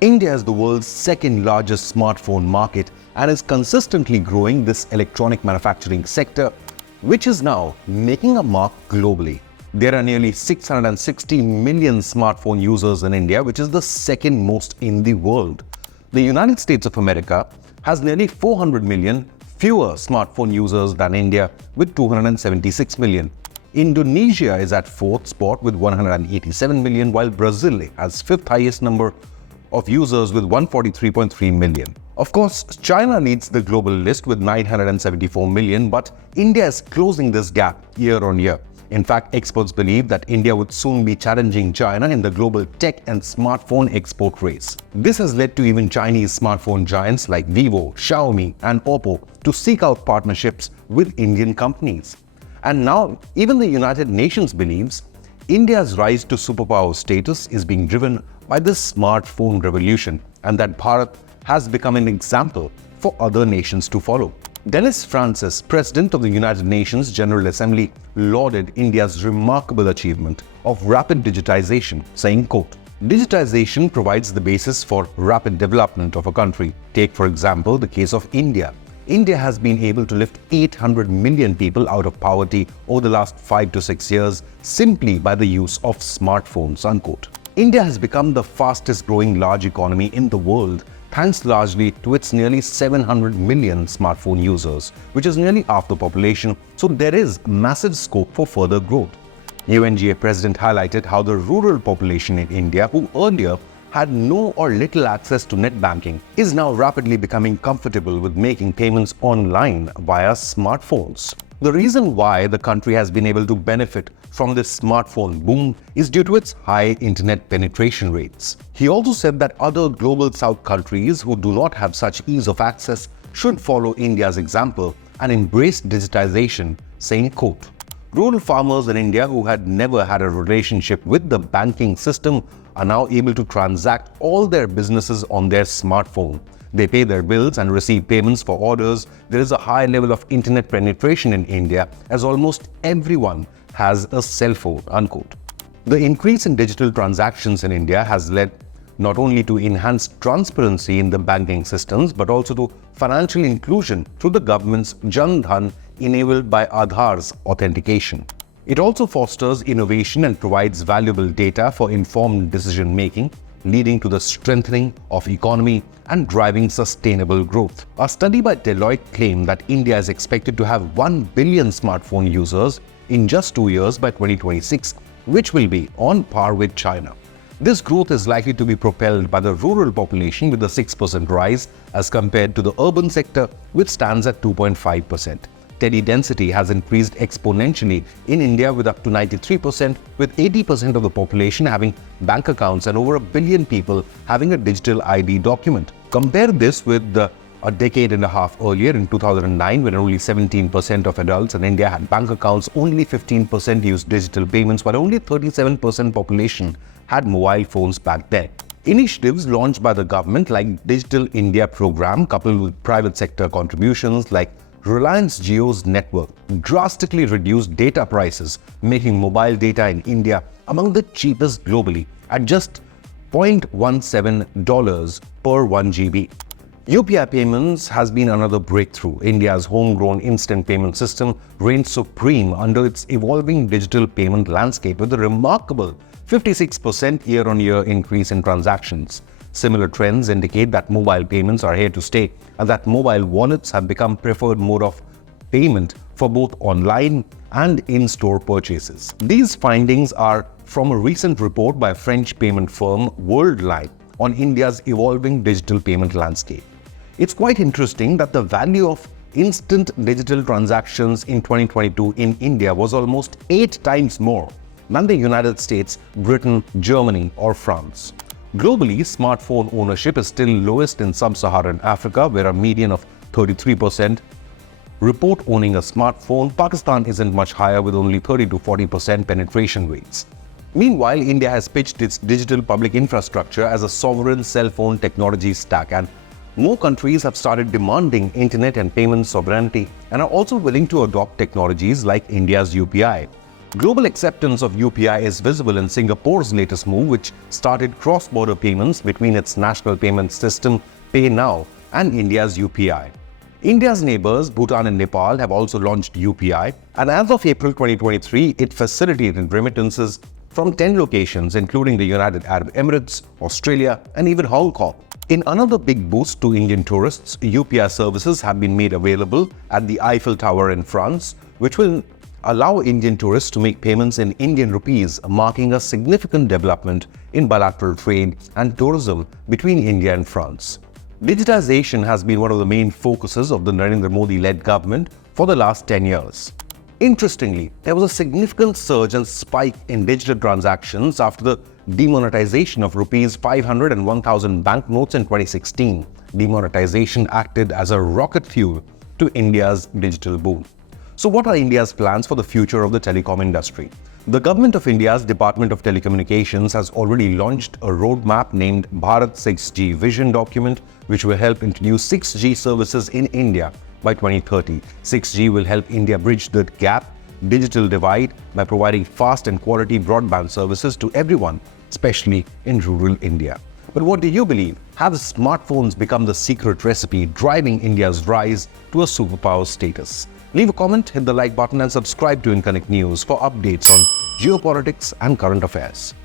India is the world's second largest smartphone market and is consistently growing this electronic manufacturing sector, which is now making a mark globally. There are nearly 660 million smartphone users in India, which is the second most in the world. The United States of America has nearly 400 million fewer smartphone users than India, with 276 million. Indonesia is at fourth spot with 187 million, while Brazil has fifth highest number of users with 143.3 million. Of course, China leads the global list with 974 million, but India is closing this gap year on year. In fact, experts believe that India would soon be challenging China in the global tech and smartphone export race. This has led to even Chinese smartphone giants like Vivo, Xiaomi and Oppo to seek out partnerships with Indian companies. And now, even the United Nations believes India's rise to superpower status is being driven by this smartphone revolution, and that Bharat has become an example for other nations to follow. Dennis Francis, President of the United Nations General Assembly, lauded India's remarkable achievement of rapid digitization, saying, quote, "Digitization provides the basis for rapid development of a country. Take, for example, the case of India. India has been able to lift 800 million people out of poverty over the last 5 to 6 years simply by the use of smartphones," unquote. India has become the fastest growing large economy in the world, thanks largely to its nearly 700 million smartphone users, which is nearly half the population, so there is massive scope for further growth. UNGA President highlighted how the rural population in India, who earlier had no or little access to net banking, is now rapidly becoming comfortable with making payments online via smartphones. The reason why the country has been able to benefit from this smartphone boom is due to its high internet penetration rates. He also said that other global south countries who do not have such ease of access should follow India's example and embrace digitization, saying, quote, "Rural farmers in India who had never had a relationship with the banking system are now able to transact all their businesses on their smartphone. They pay their bills and receive payments for orders. There is a high level of internet penetration in India as almost everyone has a cell phone," unquote. The increase in digital transactions in India has led not only to enhanced transparency in the banking systems, but also to financial inclusion through the government's Jan Dhan enabled by Aadhaar's authentication. It also fosters innovation and provides valuable data for informed decision-making, leading to the strengthening of economy and driving sustainable growth. A study by Deloitte claimed that India is expected to have 1 billion smartphone users in just 2 years by 2026, which will be on par with China. This growth is likely to be propelled by the rural population with a 6% rise as compared to the urban sector, which stands at 2.5%. Teledensity has increased exponentially in India with up to 93%, with 80% of the population having bank accounts and over 1 billion people having a digital ID document. Compare this with a decade and a half earlier in 2009, when only 17% of adults in India had bank accounts, only 15% used digital payments, while only 37% population had mobile phones back then. Initiatives launched by the government like Digital India program, coupled with private sector contributions like Reliance Jio's network, drastically reduced data prices, making mobile data in India among the cheapest globally at just $0.17 per 1 GB. UPI payments has been another breakthrough. India's homegrown instant payment system reigns supreme under its evolving digital payment landscape with a remarkable 56% year-on-year increase in transactions. Similar trends indicate that mobile payments are here to stay and that mobile wallets have become preferred mode of payment for both online and in-store purchases. These findings are from a recent report by French payment firm Worldline on India's evolving digital payment landscape. It's quite interesting that the value of instant digital transactions in 2022 in India was almost 8 times more than the United States, Britain, Germany or France. Globally, smartphone ownership is still lowest in sub-Saharan Africa, where a median of 33% report owning a smartphone. Pakistan isn't much higher, with only 30 to 40% penetration rates. Meanwhile, India has pitched its digital public infrastructure as a sovereign cell phone technology stack, and more countries have started demanding internet and payment sovereignty and are also willing to adopt technologies like India's UPI. Global acceptance of UPI is visible in Singapore's latest move, which started cross-border payments between its national payment system PayNow and India's UPI. India's neighbors, Bhutan and Nepal, have also launched UPI, and as of April 2023, it facilitated remittances from 10 locations, including the United Arab Emirates, Australia, and even Hong Kong. In another big boost to Indian tourists, UPI services have been made available at the Eiffel Tower in France, which will allow Indian tourists to make payments in Indian rupees, marking a significant development in bilateral trade and tourism between India and France. Digitization has been one of the main focuses of the Narendra Modi-led government for the last 10 years. Interestingly, there was a significant surge and spike in digital transactions after the demonetization of rupees 500 and 1000 banknotes in 2016. Demonetization acted as a rocket fuel to India's digital boom. So what are India's plans for the future of the telecom industry? The Government of India's Department of Telecommunications has already launched a roadmap named Bharat 6G Vision document, which will help introduce 6G services in India by 2030. 6G will help India bridge the digital divide by providing fast and quality broadband services to everyone, especially in rural India. But what do you believe? Have smartphones become the secret recipe driving India's rise to a superpower status? Leave a comment, hit the like button and subscribe to Inconnect News for updates on geopolitics and current affairs.